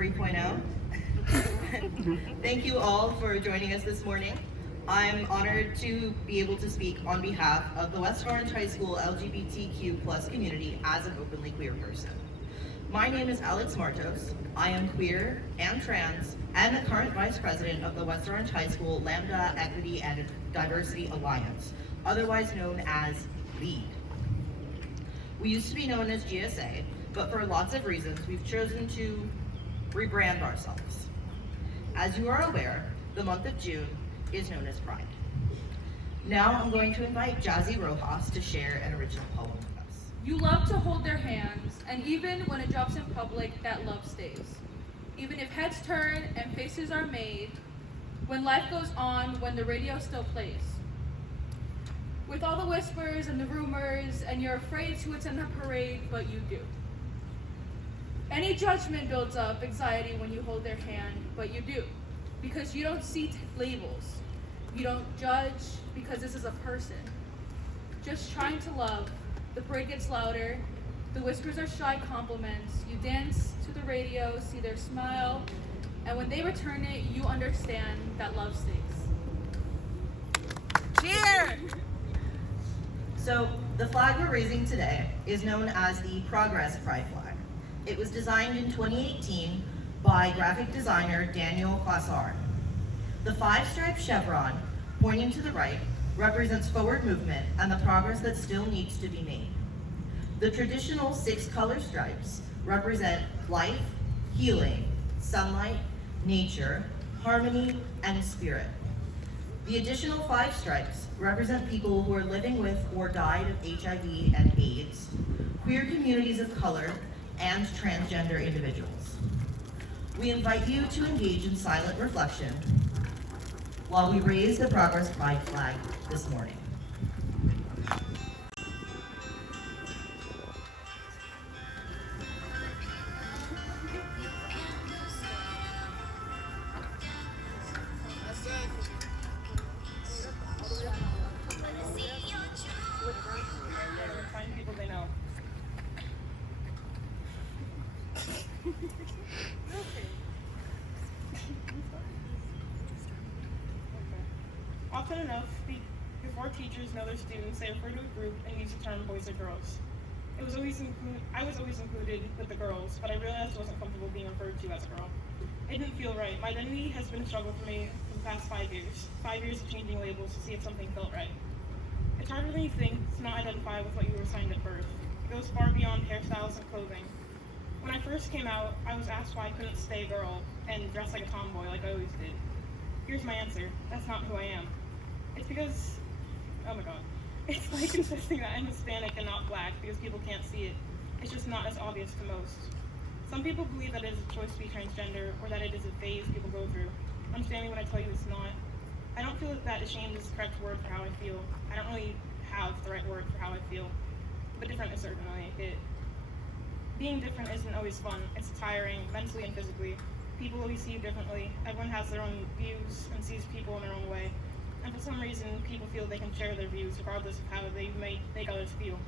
3.0. Thank you all for joining us this morning. I'm honored to be able to speak on behalf of the West Orange High School LGBTQ plus community as an openly queer person. My name is Alex Martos. I am queer and trans and the current vice president of the West Orange High School Lambda Equity and Diversity Alliance, otherwise known as LEAD. We used to be known as GSA, but for lots of reasons, we've chosen to rebrand ourselves. As you are aware, the month of June is known as Pride. Now I'm going to invite Jazzy Rojas to share an original poem with us. You love to hold their hands, and even when it drops in public, that love stays. Even if heads turn and faces are made, when life goes on, when the radio still plays. With all the whispers and the rumors, and you're afraid to attend the parade, but you do. Any judgment builds up anxiety when you hold their hand, but you do. Because you don't see labels. You don't judge because this is a person. Just trying to love. The parade gets louder. The whispers are shy compliments. You dance to the radio, see their smile, and when they return it, you understand that love stays. Cheer! So, the flag we're raising today is known as the Progress Pride flag. It was designed in 2018 by graphic designer Daniel Classar. The five-striped chevron, pointing to the right, represents forward movement and the progress that still needs to be made. The traditional 6 color stripes represent life, healing, sunlight, nature, harmony, and spirit. The additional 5 stripes represent people who are living with or died of HIV and AIDS, queer communities of color, and transgender individuals. We invite you to engage in silent reflection while we raise the Progress Pride flag this morning. Find people they know. Often enough, before teachers know their students, they refer to a group and use the term boys or girls. I was always included with the girls, but I realized I wasn't comfortable being referred to as a girl. It didn't feel right. My identity has been a struggle for me for the past 5 years. 5 years of changing labels to see if something felt right. It's harder than you think to not identify with what you were assigned at birth. It goes far beyond hairstyles and clothing. When I first came out, I was asked why I couldn't stay a girl and dress like a tomboy like I always did. Here's my answer. That's not who I am. It's because, oh my god. It's like insisting that I'm Hispanic and not black because people can't see it. It's just not as obvious to most. Some people believe that it is a choice to be transgender or that it is a phase people go through. Understand me when I tell you it's not. I don't feel that ashamed is the correct word for how I feel. I don't really have the right word for how I feel. But different is certainly it. Being different isn't always fun. It's tiring, mentally and physically. People always see you differently. Everyone has their own views and sees people in their own way. And for some reason, people feel they can share their views regardless of how they may make others feel.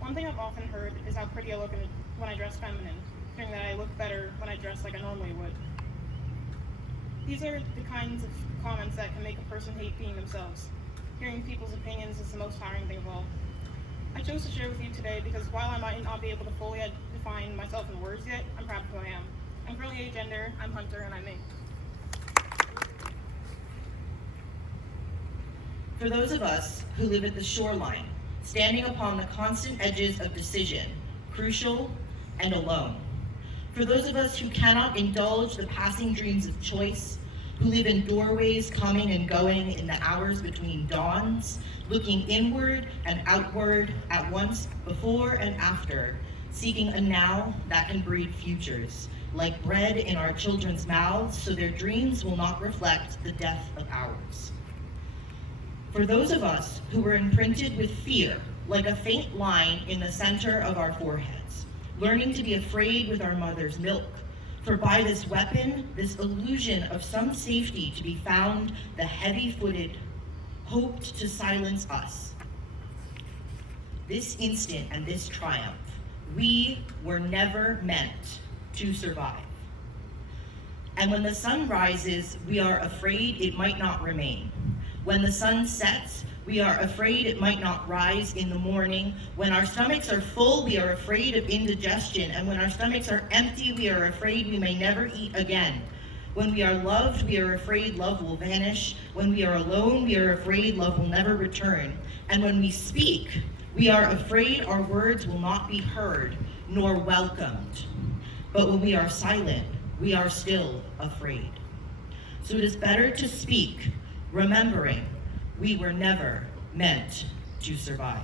One thing I've often heard is how pretty I look when I dress feminine, hearing that I look better when I dress like I normally would. These are the kinds of comments that can make a person hate being themselves. Hearing people's opinions is the most tiring thing of all. I chose to share with you today because while I might not be able to fully define myself in words yet, I'm proud of who I am. I'm currently agender, I'm Hunter, and I'm me. For those of us who live at the shoreline, standing upon the constant edges of decision, crucial and alone. For those of us who cannot indulge the passing dreams of choice, who live in doorways coming and going in the hours between dawns, looking inward and outward at once, before and after, seeking a now that can breed futures, like bread in our children's mouths, so their dreams will not reflect the death of ours. For those of us who were imprinted with fear, like a faint line in the center of our foreheads, learning to be afraid with our mother's milk, for by this weapon, this illusion of some safety to be found, the heavy-footed hoped to silence us. This instant and this triumph, we were never meant to survive. And when the sun rises, we are afraid it might not remain. When the sun sets, we are afraid it might not rise in the morning. When our stomachs are full, we are afraid of indigestion. And when our stomachs are empty, we are afraid we may never eat again. When we are loved, we are afraid love will vanish. When we are alone, we are afraid love will never return. And when we speak, we are afraid our words will not be heard nor welcomed. But when we are silent, we are still afraid. So it is better to speak, remembering we were never meant to survive.